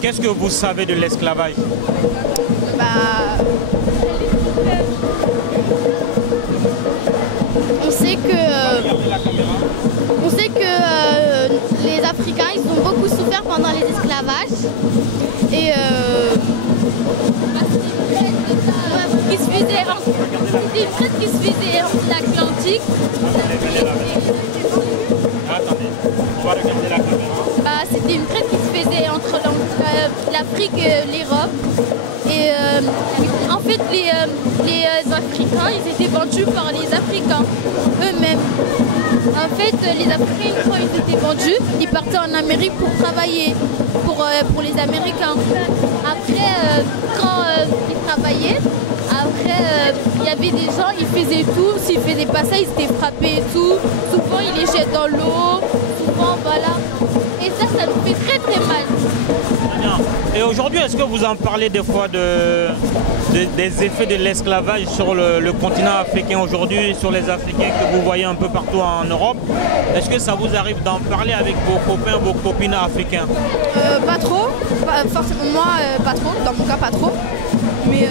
Qu'est-ce que vous savez de l'esclavage? On sait que les Africains, ils ont beaucoup souffert pendant les esclavages. Et c'était une traite qui se faisait entre l'Atlantique. C'était une traite qui se faisait entre l'Afrique et l'Europe. Et en fait, les Africains, ils étaient vendus par les Africains eux-mêmes. En fait, les Africains, une fois ils étaient vendus, ils partaient en Amérique pour travailler pour les Américains. Après, quand ils travaillaient, il y avait des gens, ils faisaient tout. S'ils ne faisaient pas ça, ils étaient frappés et tout. Souvent, ils les jettent dans l'eau. Souvent, voilà. Et ça nous fait très très mal. Et aujourd'hui, est-ce que vous en parlez des fois des effets de l'esclavage sur le continent africain aujourd'hui, sur les Africains que vous voyez un peu partout en Europe? Est-ce que ça vous arrive d'en parler avec vos copains, vos copines africains? Pas trop, forcément moi pas trop, dans mon cas pas trop. Mais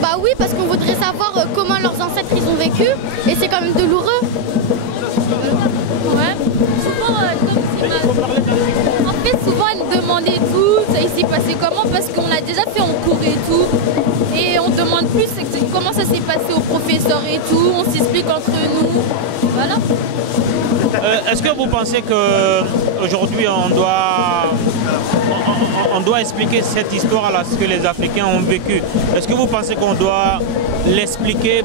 bah oui, parce qu'on voudrait savoir comment leurs ancêtres ils ont vécu et c'est quand même douloureux. Ouais. Souvent, en fait, souvent ils nous demandaient tout, ça s'est passé comment, parce qu'on a déjà fait en cours et tout. Et on demande plus comment ça s'est passé au professeur et tout, on s'explique entre nous. Voilà. Est-ce que vous pensez qu'aujourd'hui on doit expliquer cette histoire à ce que les Africains ont vécu? Est-ce que vous pensez qu'on doit l'expliquer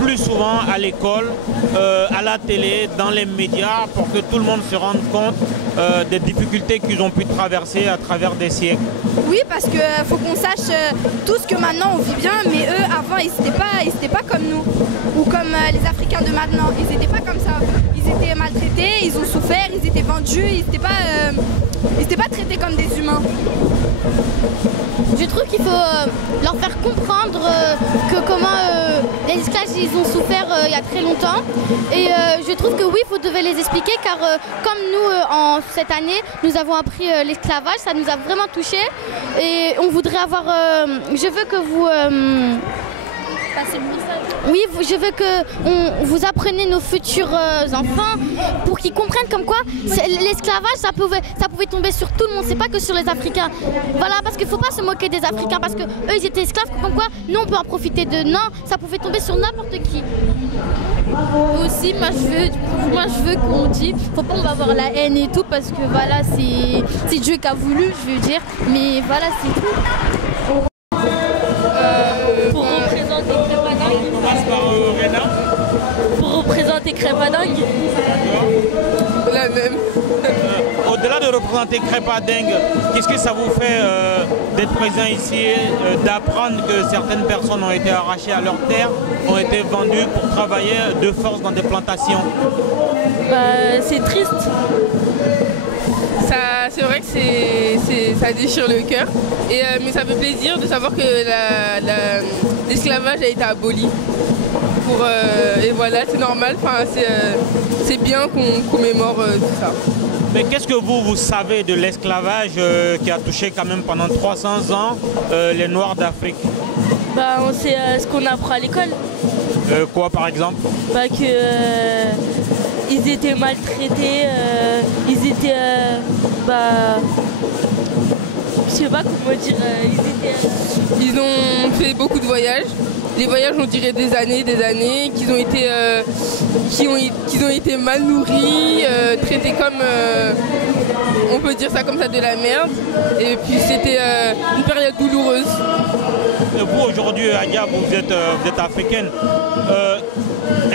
plus souvent à l'école, à la télé, dans les médias, pour que tout le monde se rende compte des difficultés qu'ils ont pu traverser à travers des siècles? Oui, parce qu'il faut qu'on sache tout ce que maintenant on vit bien, mais eux avant ils n'étaient pas comme nous, ou comme les Africains de maintenant, ils n'étaient pas comme ça. Ils étaient maltraités, ils ont souffert, ils étaient vendus, ils n'étaient pas traités comme des humains. Je trouve qu'il faut leur faire comprendre comment les esclaves ils ont souffert il y a très longtemps. Et je trouve que oui, vous devez les expliquer car comme nous, cette année, nous avons appris l'esclavage, ça nous a vraiment touchés. Et on voudrait avoir... je veux que vous... passez le message. Oui, je veux que vous appreniez nos futurs enfants pour qu'ils comprennent comme quoi l'esclavage, ça pouvait tomber sur tout le monde, c'est pas que sur les Africains. Voilà, parce qu'il ne faut pas se moquer des Africains, parce qu'eux, ils étaient esclaves, comme quoi, nous, on peut en profiter de... Non, ça pouvait tomber sur n'importe qui. Aussi, moi, je veux qu'on dise, faut pas on va avoir la haine et tout, parce que voilà, c'est Dieu qui a voulu, je veux dire, mais voilà, c'est tout. Pour représenter Crémadingue. On passe par Rena. Pour représenter Crémadingue. La même. Au-delà de représenter Crémadingue, qu'est-ce que ça vous fait d'être présent ici, d'apprendre que certaines personnes ont été arrachées à leur terre, ont été vendues pour travailler de force dans des plantations? C'est triste. C'est vrai que ça déchire le cœur, mais ça fait plaisir de savoir que l'esclavage a été aboli. Et voilà, c'est normal, c'est bien qu'on commémore tout ça. Mais qu'est-ce que vous savez de l'esclavage qui a touché quand même pendant 300 ans les Noirs d'Afrique? On sait ce qu'on apprend à l'école. Quoi par exemple? Ils étaient maltraités, ils étaient... je sais pas comment dire, Ils ont fait beaucoup de voyages. Les voyages ont duré des années, qu'ils ont été mal nourris, traités comme, on peut dire ça comme ça, de la merde. Et puis c'était une période douloureuse. Et vous aujourd'hui, Adia, vous êtes africaine.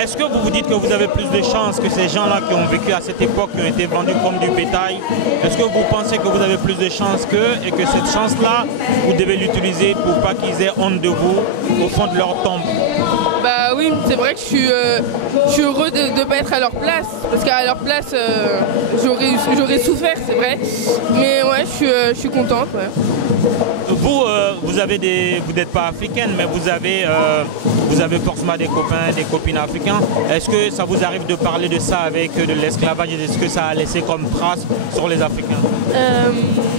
Est-ce que vous vous dites que vous avez plus de chance que ces gens-là qui ont vécu à cette époque, qui ont été vendus comme du bétail? Est-ce que vous pensez que vous avez plus de chance qu'eux et que cette chance-là, vous devez l'utiliser pour pas qu'ils aient honte de vous au fond de leur tombe? Bah oui, c'est vrai que je suis heureux de ne pas être à leur place, parce qu'à leur place, j'aurais souffert, c'est vrai. Mais ouais, je suis contente. Ouais. Vous n'êtes pas africaine, mais vous avez vous avez forcément des copains, des copines africains. Est-ce que ça vous arrive de parler de ça avec de l'esclavage et de ce que ça a laissé comme trace sur les Africains?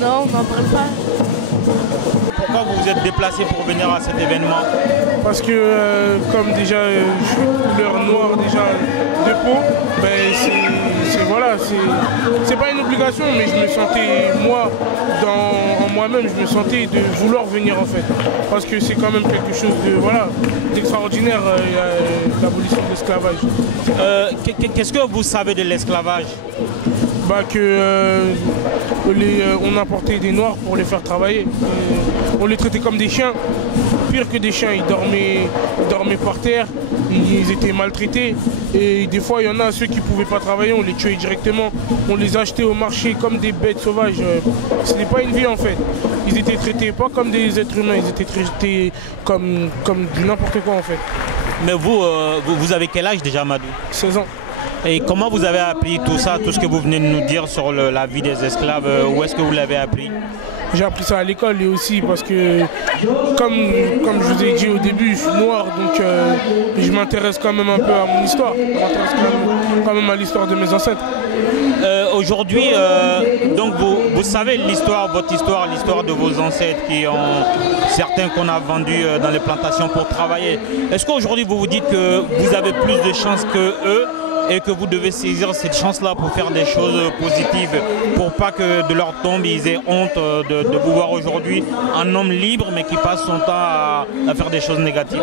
Non, on n'en parle pas. Pourquoi vous vous êtes déplacé pour venir à cet événement? Parce que comme déjà je suis couleur noire déjà de peau, ben c'est pas une obligation, mais je me sentais moi en moi-même, je me sentais de vouloir venir en fait, parce que c'est quand même quelque chose de d'extraordinaire, l'abolition de l'esclavage. Qu'est-ce que vous savez de l'esclavage? On importait des noirs pour les faire travailler. On les traitait comme des chiens, pire que des chiens. Ils dormaient par terre, ils étaient maltraités. Et des fois, il y en a ceux qui ne pouvaient pas travailler, on les tuait directement. On les achetait au marché comme des bêtes sauvages. Ce n'est pas une vie en fait. Ils étaient traités pas comme des êtres humains, ils étaient traités comme du n'importe quoi en fait. Mais vous avez quel âge déjà, Madou? 16 ans. Et comment vous avez appris tout ça, tout ce que vous venez de nous dire sur la vie des esclaves? Où est-ce que vous l'avez appris? J'ai appris ça à l'école et aussi parce que, comme je vous ai dit au début, je suis noir, donc je m'intéresse quand même un peu à mon histoire. Je m'intéresse quand même à l'histoire de mes ancêtres. Aujourd'hui, donc vous savez votre histoire, l'histoire de vos ancêtres certains qu'on a vendus dans les plantations pour travailler. Est-ce qu'aujourd'hui vous vous dites que vous avez plus de chances que eux et que vous devez saisir cette chance-là pour faire des choses positives, pour pas que de leur tombe ils aient honte de vous voir aujourd'hui un homme libre mais qui passe son temps à faire des choses négatives?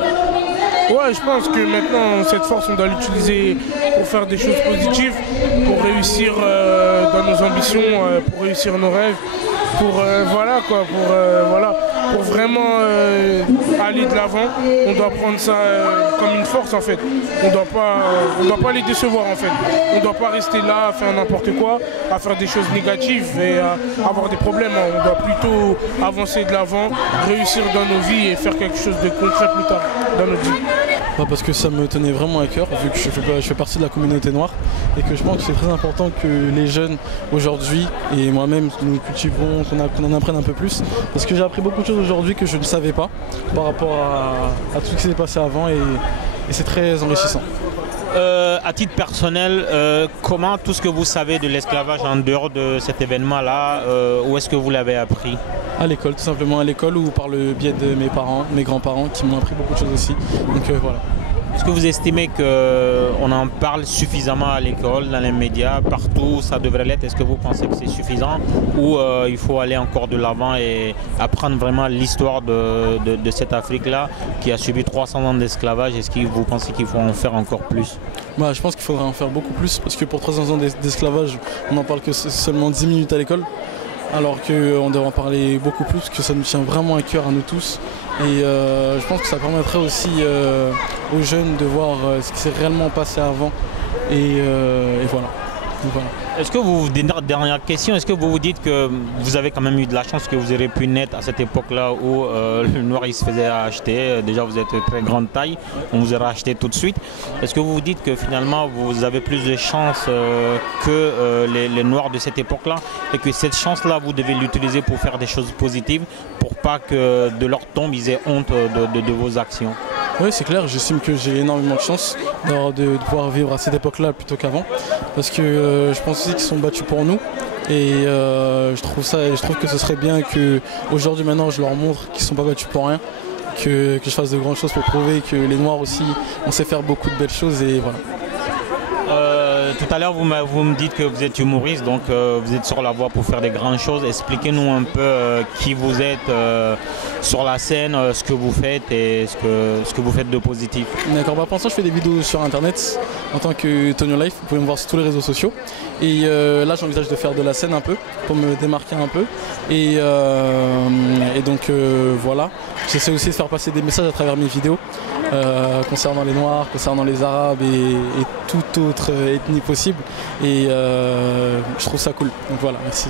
Ouais, je pense que maintenant cette force on doit l'utiliser pour faire des choses positives, pour réussir dans nos ambitions, pour réussir nos rêves, pour vraiment aller de l'avant. On doit prendre ça comme une force en fait. On doit pas les décevoir en fait. On doit pas rester là à faire n'importe quoi, à faire des choses négatives et à avoir des problèmes. On doit plutôt avancer de l'avant, réussir dans nos vies et faire quelque chose de concret plus tard dans notre vie. Parce que ça me tenait vraiment à cœur, vu que je fais partie de la communauté noire et que je pense que c'est très important que les jeunes aujourd'hui et moi-même nous cultivons, qu'on en apprenne un peu plus, parce que j'ai appris beaucoup de choses aujourd'hui que je ne savais pas par rapport à tout ce qui s'est passé avant et c'est très enrichissant. À titre personnel, comment tout ce que vous savez de l'esclavage en dehors de cet événement-là, où est-ce que vous l'avez appris? À l'école, tout simplement à l'école ou par le biais de mes parents, mes grands-parents qui m'ont appris beaucoup de choses aussi. Donc voilà. Est-ce que vous estimez qu'on en parle suffisamment à l'école, dans les médias, partout où ça devrait l'être? Est-ce que vous pensez que c'est suffisant ou il faut aller encore de l'avant et apprendre vraiment l'histoire de cette Afrique-là qui a subi 300 ans d'esclavage? Est-ce que vous pensez qu'il faut en faire encore plus? Je pense qu'il faudrait en faire beaucoup plus parce que pour 300 ans d'esclavage, on n'en parle que seulement 10 minutes à l'école. Alors qu'on devrait en parler beaucoup plus, que ça nous tient vraiment à cœur à nous tous. Et je pense que ça permettrait aussi aux jeunes de voir ce qui s'est réellement passé avant. Et voilà. Est-ce que dernière question, est-ce que vous vous dites que vous avez quand même eu de la chance que vous aurez pu naître à cette époque-là où le noir il se faisait acheter? Déjà vous êtes de très grande taille, on vous aurait acheté tout de suite. Est-ce que vous vous dites que finalement vous avez plus de chance que les noirs de cette époque-là et que cette chance-là vous devez l'utiliser pour faire des choses positives pour pas que de leur tombe ils aient honte de vos actions? Oui, c'est clair, j'estime que j'ai énormément de chance de pouvoir vivre à cette époque-là plutôt qu'avant. Parce que je pense aussi qu'ils sont battus pour nous. Et je trouve que ce serait bien qu'aujourd'hui maintenant je leur montre qu'ils ne sont pas battus pour rien. Que je fasse de grandes choses pour prouver que les Noirs aussi, on sait faire beaucoup de belles choses et voilà. Tout à l'heure, vous me dites que vous êtes humoriste, donc vous êtes sur la voie pour faire des grandes choses. Expliquez-nous un peu qui vous êtes sur la scène, ce que vous faites et ce que vous faites de positif. D'accord, pour l'instant je fais des vidéos sur internet en tant que Tonio Life, vous pouvez me voir sur tous les réseaux sociaux. Et là j'envisage de faire de la scène un peu, pour me démarquer un peu. Et donc voilà, j'essaie aussi de faire passer des messages à travers mes vidéos. Concernant les Noirs, concernant les Arabes et toute autre ethnie possible et je trouve ça cool, donc voilà, merci.